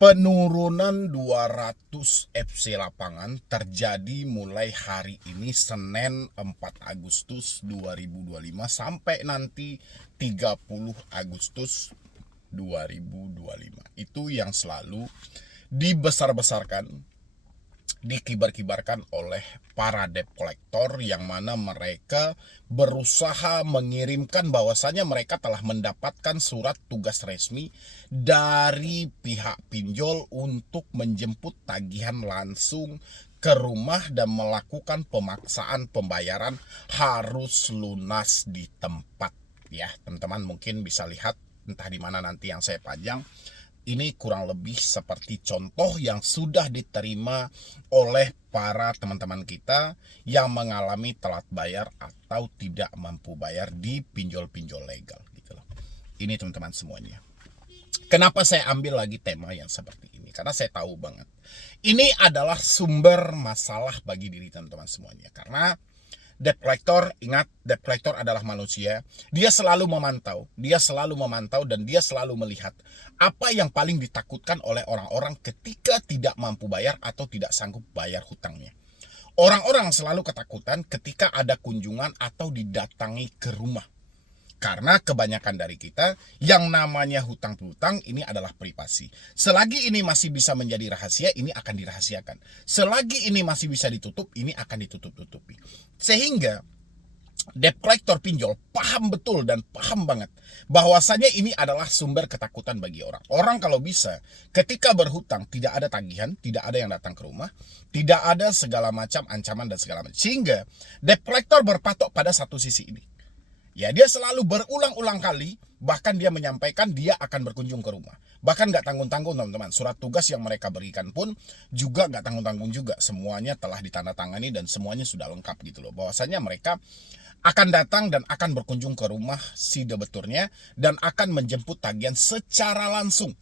Penurunan 200 FC lapangan terjadi mulai hari ini Senin 4 Agustus 2025 sampai nanti 30 Agustus 2025. Itu yang selalu dibesar-besarkan, dikibar-kibarkan oleh para debt collector, yang mana mereka berusaha mengirimkan bahwasannya mereka telah mendapatkan surat tugas resmi dari pihak pinjol untuk menjemput tagihan langsung ke rumah dan melakukan pemaksaan pembayaran harus lunas di tempat. Ya, teman-teman mungkin bisa lihat entah di mana nanti yang saya panjang. Ini kurang lebih seperti contoh yang sudah diterima oleh para teman-teman kita yang mengalami telat bayar atau tidak mampu bayar di pinjol-pinjol legal gitu loh. Ini teman-teman semuanya. Kenapa saya ambil lagi tema yang seperti ini? Karena saya tahu banget ini adalah sumber masalah bagi diri teman-teman semuanya. Karena debt collector, ingat, debt collector adalah manusia. Dia selalu memantau dan dia selalu melihat apa yang paling ditakutkan oleh orang-orang ketika tidak mampu bayar atau tidak sanggup bayar hutangnya. Orang-orang selalu ketakutan ketika ada kunjungan atau didatangi ke rumah. Karena kebanyakan dari kita yang namanya hutang piutang ini adalah privasi. Selagi ini masih bisa menjadi rahasia, ini akan dirahasiakan. Selagi ini masih bisa ditutup, ini akan ditutup-tutupi. Sehingga debt collector pinjol paham betul dan paham banget bahwasanya ini adalah sumber ketakutan bagi orang. Orang kalau bisa ketika berhutang tidak ada tagihan, tidak ada yang datang ke rumah, tidak ada segala macam ancaman dan segala macam. Sehingga debt collector berpatok pada satu sisi ini. Ya, dia selalu berulang-ulang kali, bahkan dia menyampaikan dia akan berkunjung ke rumah. Bahkan nggak tanggung-tanggung teman-teman, surat tugas yang mereka berikan pun juga nggak tanggung-tanggung juga. Semuanya telah ditandatangani dan semuanya sudah lengkap gitu loh. Bahwasanya mereka akan datang dan akan berkunjung ke rumah si debeturnya dan akan menjemput tagihan secara langsung.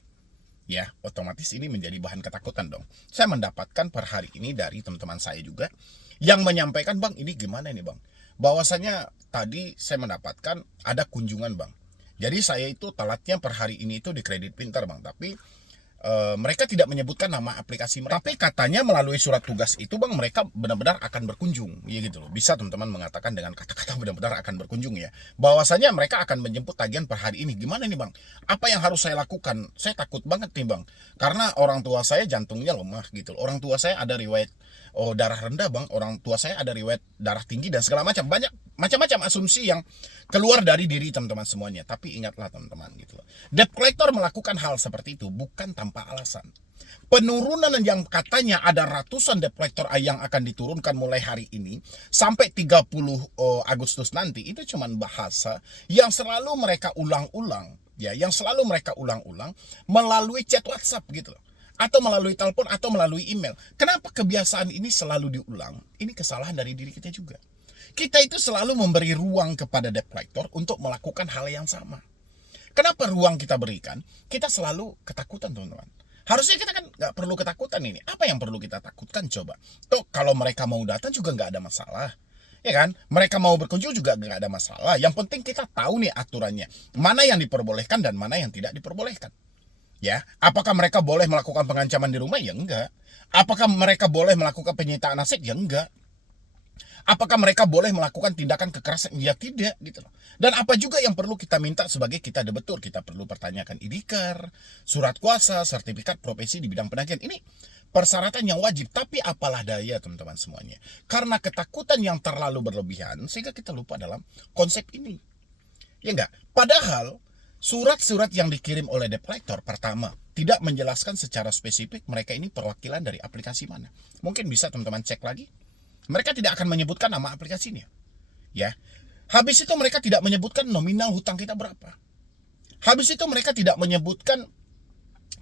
Ya, otomatis ini menjadi bahan ketakutan dong. Saya mendapatkan per hari ini dari teman-teman saya juga yang menyampaikan, "Bang, ini gimana nih, Bang?" Bahwasanya tadi saya mendapatkan ada kunjungan, Bang. Jadi saya itu telatnya per hari ini itu di Kredit Pintar, Bang, tapi mereka tidak menyebutkan nama aplikasi mereka. Tapi katanya melalui surat tugas itu, Bang, mereka benar-benar akan berkunjung. Ya gitu loh. Bisa teman-teman mengatakan dengan kata-kata benar-benar akan berkunjung ya. Bahwasanya mereka akan menjemput tagihan per hari ini. Gimana nih, Bang? Apa yang harus saya lakukan? Saya takut banget nih, Bang. Karena orang tua saya jantungnya lemah gitu loh. Orang tua saya ada riwayat darah rendah, Bang. Orang tua saya ada riwayat darah tinggi dan segala macam. Banyak macam-macam asumsi yang keluar dari diri teman-teman semuanya. Tapi ingatlah teman-teman gitu loh. Debt collector melakukan hal seperti itu bukan tanpa alasan. Penurunan yang katanya ada ratusan debt collector yang akan diturunkan mulai hari ini sampai 30 Agustus nanti, itu cuman bahasa yang selalu mereka ulang-ulang, ya, yang selalu mereka ulang-ulang melalui chat WhatsApp gitu loh. Atau melalui telepon atau melalui email. Kenapa kebiasaan ini selalu diulang? Ini kesalahan dari diri kita juga. Kita itu selalu memberi ruang kepada debt collector untuk melakukan hal yang sama. Kenapa ruang kita berikan? Kita selalu ketakutan, teman-teman. Harusnya kita kan nggak perlu ketakutan ini. Apa yang perlu kita takutkan coba? Toh kalau mereka mau datang juga nggak ada masalah. Ya kan? Mereka mau berkunjung juga nggak ada masalah. Yang penting kita tahu nih aturannya. Mana yang diperbolehkan dan mana yang tidak diperbolehkan. Ya, apakah mereka boleh melakukan pengancaman di rumah? Ya enggak. Apakah mereka boleh melakukan penyitaan aset? Ya enggak. Apakah mereka boleh melakukan tindakan kekerasan? Ya tidak gitu loh. Dan apa juga yang perlu kita minta sebagai kita debetur? Kita perlu pertanyakan IDKAR, surat kuasa, sertifikat profesi di bidang penagihan. Ini persyaratan yang wajib. Tapi apalah daya teman-teman semuanya. Karena ketakutan yang terlalu berlebihan sehingga kita lupa dalam konsep ini. Ya enggak? Padahal surat-surat yang dikirim oleh debt collector pertama tidak menjelaskan secara spesifik mereka ini perwakilan dari aplikasi mana. Mungkin bisa teman-teman cek lagi. Mereka tidak akan menyebutkan nama aplikasinya. Ya. Habis itu mereka tidak menyebutkan nominal hutang kita berapa. Habis itu mereka tidak menyebutkan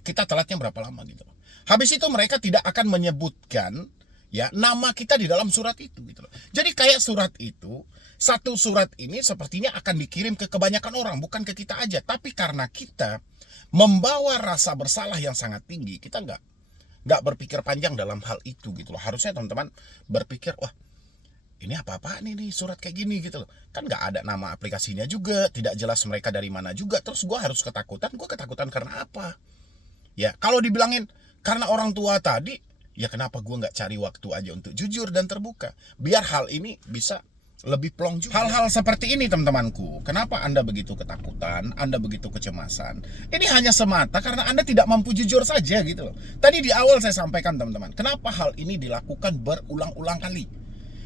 kita telatnya berapa lama gitu. Habis itu mereka tidak akan menyebutkan ya nama kita di dalam surat itu gitu loh. Jadi kayak surat itu, satu surat ini sepertinya akan dikirim ke kebanyakan orang, bukan ke kita aja. Tapi karena kita membawa rasa bersalah yang sangat tinggi, kita nggak berpikir panjang dalam hal itu gitu loh. Harusnya teman-teman berpikir, wah ini apa-apaan nih surat kayak gini gitu loh. Kan nggak ada nama aplikasinya juga, tidak jelas mereka dari mana juga. Terus gue harus ketakutan, gue ketakutan karena apa? Ya, kalau dibilangin karena orang tua tadi, ya kenapa gue nggak cari waktu aja untuk jujur dan terbuka, biar hal ini bisa lebih plong juga. Hal-hal seperti ini teman-temanku, kenapa Anda begitu ketakutan, Anda begitu kecemasan? Ini hanya semata karena Anda tidak mampu jujur saja gitu loh. Tadi di awal saya sampaikan teman-teman, kenapa hal ini dilakukan berulang-ulang kali?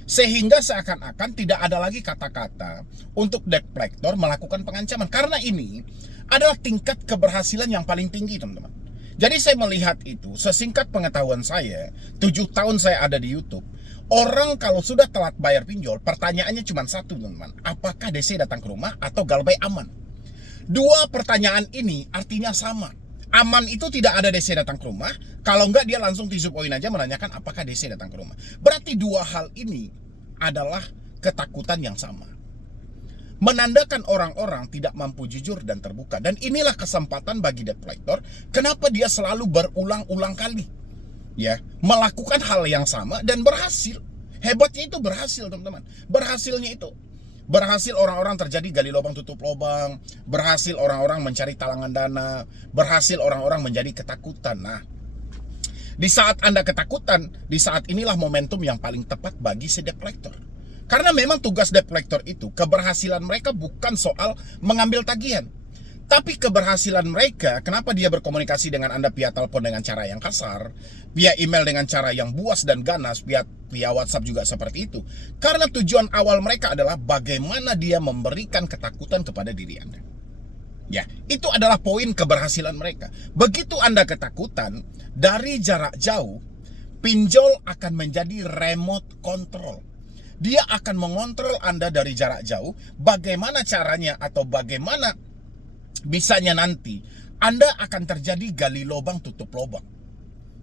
Sehingga seakan-akan tidak ada lagi kata-kata untuk debt collector melakukan pengancaman. Karena ini adalah tingkat keberhasilan yang paling tinggi teman-teman. Jadi saya melihat itu, sesingkat pengetahuan saya, 7 tahun saya ada di YouTube, orang kalau sudah telat bayar pinjol, pertanyaannya cuma satu teman-teman, apakah DC datang ke rumah atau Galbay aman? Dua pertanyaan ini artinya sama. Aman itu tidak ada DC datang ke rumah, kalau enggak dia langsung tisu poin aja menanyakan apakah DC datang ke rumah. Berarti dua hal ini adalah ketakutan yang sama. Menandakan orang-orang tidak mampu jujur dan terbuka. Dan inilah kesempatan bagi debt collector, kenapa dia selalu berulang-ulang kali ya melakukan hal yang sama dan berhasil. Hebatnya itu berhasil teman-teman. Berhasil orang-orang terjadi gali lubang tutup lubang, berhasil orang-orang mencari talangan dana, berhasil orang-orang menjadi ketakutan. Nah, di saat Anda ketakutan, di saat inilah momentum yang paling tepat bagi si debt collector. Karena memang tugas debt collector itu, keberhasilan mereka bukan soal mengambil tagihan. Tapi keberhasilan mereka, kenapa dia berkomunikasi dengan Anda via telepon dengan cara yang kasar, via email dengan cara yang buas dan ganas, via WhatsApp juga seperti itu. Karena tujuan awal mereka adalah bagaimana dia memberikan ketakutan kepada diri Anda. Ya, itu adalah poin keberhasilan mereka. Begitu Anda ketakutan, dari jarak jauh, pinjol akan menjadi remote control. Dia akan mengontrol Anda dari jarak jauh, bagaimana caranya atau bagaimana bisanya nanti Anda akan terjadi gali lubang tutup lubang.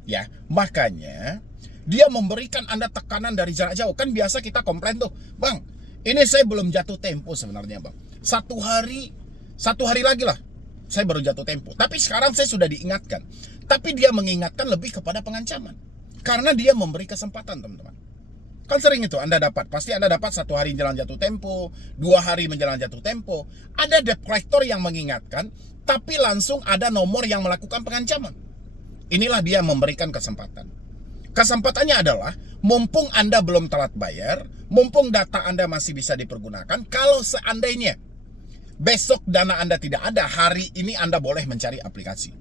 Ya, makanya dia memberikan Anda tekanan dari jarak jauh. Kan biasa kita komplain tuh, "Bang, ini saya belum jatuh tempo sebenarnya, Bang. Satu hari lagi lah saya baru jatuh tempo. Tapi sekarang saya sudah diingatkan." Tapi dia mengingatkan lebih kepada pengancaman. Karena dia memberi kesempatan, teman-teman. Kan sering itu Anda dapat, pasti Anda dapat 1 hari menjelang jatuh tempo, 2 hari menjelang jatuh tempo. Ada debt collector yang mengingatkan, tapi langsung ada nomor yang melakukan pengancaman. Inilah dia memberikan kesempatan. Kesempatannya adalah, mumpung Anda belum telat bayar, mumpung data Anda masih bisa dipergunakan, kalau seandainya besok dana Anda tidak ada, hari ini Anda boleh mencari aplikasi.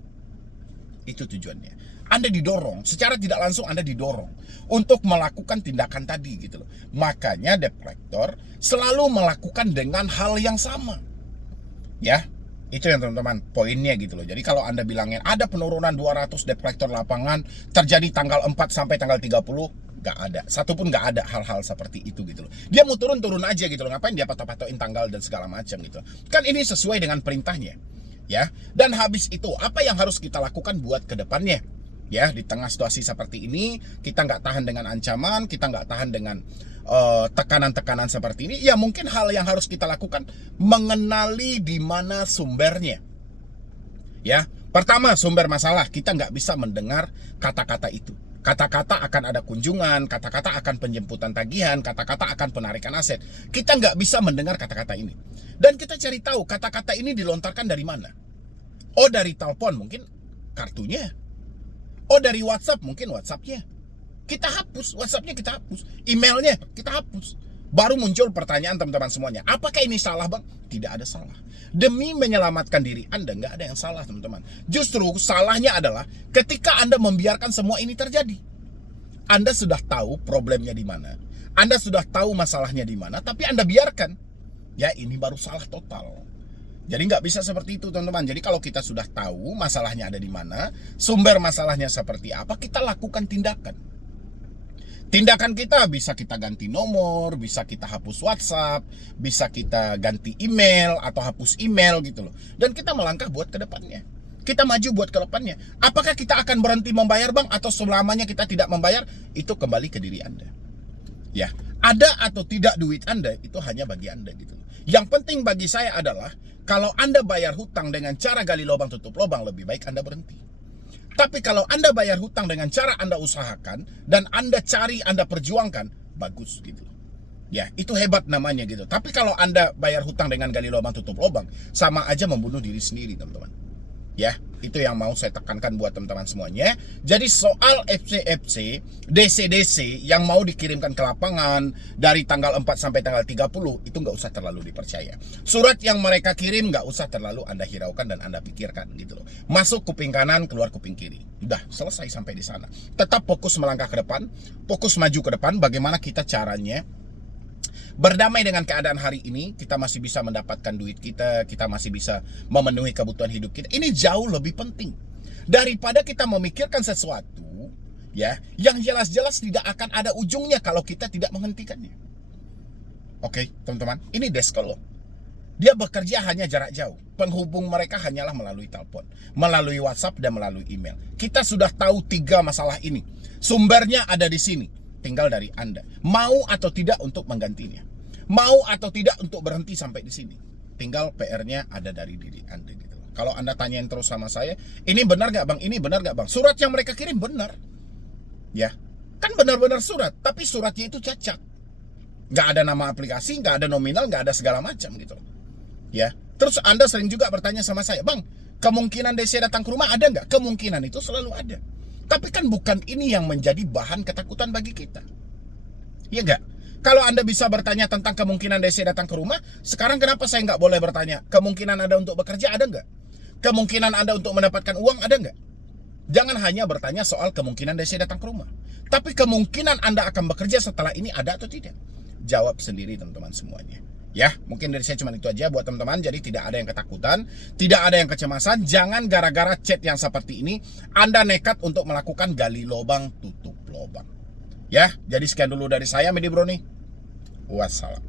Itu tujuannya. Anda didorong, secara tidak langsung Anda didorong untuk melakukan tindakan tadi gitu loh. Makanya debt collector selalu melakukan dengan hal yang sama. Ya, itu yang teman-teman poinnya gitu loh. Jadi kalau Anda bilangin ada penurunan 200 debt collector lapangan terjadi tanggal 4 sampai tanggal 30, nggak ada. Satupun nggak ada hal-hal seperti itu gitu loh. Dia mau turun aja gitu loh. Ngapain dia patok-patokin tanggal dan segala macam gitu. Kan ini sesuai dengan perintahnya. Ya, dan habis itu apa yang harus kita lakukan buat ke depannya? Ya, di tengah situasi seperti ini, kita nggak tahan dengan ancaman, kita nggak tahan dengan tekanan-tekanan seperti ini. Ya mungkin hal yang harus kita lakukan, mengenali di mana sumbernya. Ya, pertama sumber masalah, kita nggak bisa mendengar kata-kata itu. Kata-kata akan ada kunjungan, kata-kata akan penjemputan tagihan, kata-kata akan penarikan aset. Kita nggak bisa mendengar kata-kata ini. Dan kita cari tahu kata-kata ini dilontarkan dari mana. Oh, dari telepon mungkin kartunya. Oh, dari WhatsApp mungkin WhatsAppnya. Kita hapus, WhatsAppnya kita hapus, emailnya kita hapus. Baru muncul pertanyaan teman-teman semuanya. Apakah ini salah, Bang? Tidak ada salah. Demi menyelamatkan diri Anda, nggak ada yang salah teman-teman. Justru salahnya adalah ketika Anda membiarkan semua ini terjadi. Anda sudah tahu problemnya di mana. Anda sudah tahu masalahnya di mana, tapi Anda biarkan. Ya, ini baru salah total. Jadi nggak bisa seperti itu teman-teman. Jadi kalau kita sudah tahu masalahnya ada di mana, sumber masalahnya seperti apa, kita lakukan tindakan. Tindakan kita bisa kita ganti nomor, bisa kita hapus WhatsApp, bisa kita ganti email atau hapus email gitu loh. Dan kita melangkah buat ke depannya. Kita maju buat ke depannya. Apakah kita akan berhenti membayar, Bang, atau selamanya kita tidak membayar? Itu kembali ke diri Anda. Ya, ada atau tidak duit Anda itu hanya bagi Anda gitu. Yang penting bagi saya adalah kalau Anda bayar hutang dengan cara gali lubang tutup lubang, lebih baik Anda berhenti. Tapi kalau Anda bayar hutang dengan cara Anda usahakan dan Anda cari, Anda perjuangkan, bagus gitu. Ya, itu hebat namanya gitu. Tapi kalau Anda bayar hutang dengan gali lubang tutup lubang, sama aja membunuh diri sendiri, teman-teman. Ya, itu yang mau saya tekankan buat teman-teman semuanya. Jadi soal FC, DC yang mau dikirimkan ke lapangan dari tanggal 4 sampai tanggal 30, itu nggak usah terlalu dipercaya. Surat yang mereka kirim nggak usah terlalu Anda hiraukan dan Anda pikirkan gitu loh. Masuk kuping kanan, keluar kuping kiri. Udah selesai sampai di sana. Tetap fokus melangkah ke depan, fokus maju ke depan, bagaimana kita caranya berdamai dengan keadaan hari ini. Kita masih bisa mendapatkan duit kita masih bisa memenuhi kebutuhan hidup kita. Ini jauh lebih penting daripada kita memikirkan sesuatu ya yang jelas-jelas tidak akan ada ujungnya kalau kita tidak menghentikannya. Oke, teman-teman, ini desko loh. Dia bekerja hanya jarak jauh. Penghubung mereka hanyalah melalui telepon, melalui WhatsApp, dan melalui email. Kita sudah tahu 3 masalah ini. Sumbernya ada di sini. Tinggal dari Anda. Mau atau tidak untuk menggantinya. Mau atau tidak untuk berhenti sampai di sini. Tinggal PR-nya ada dari diri Anda gitu. Kalau Anda tanyain terus sama saya, ini benar gak bang? Ini benar gak bang? Surat yang mereka kirim benar. Ya, kan benar-benar surat. Tapi suratnya itu cacat. Gak ada nama aplikasi, gak ada nominal, gak ada segala macam gitu. Ya, terus Anda sering juga bertanya sama saya, bang, kemungkinan DC datang ke rumah ada nggak? Kemungkinan itu selalu ada. Tapi kan bukan ini yang menjadi bahan ketakutan bagi kita. Iya nggak? Kalau Anda bisa bertanya tentang kemungkinan DC datang ke rumah, sekarang kenapa saya nggak boleh bertanya? Kemungkinan Anda untuk bekerja ada nggak? Kemungkinan Anda untuk mendapatkan uang ada nggak? Jangan hanya bertanya soal kemungkinan DC datang ke rumah. Tapi kemungkinan Anda akan bekerja setelah ini ada atau tidak? Jawab sendiri teman-teman semuanya. Ya, mungkin dari saya cuma itu aja buat teman-teman. Jadi tidak ada yang ketakutan, tidak ada yang kecemasan. Jangan gara-gara chat yang seperti ini Anda nekat untuk melakukan gali lubang tutup lubang. Ya, jadi sekian dulu dari saya, Medi Bro nih. Wassalam.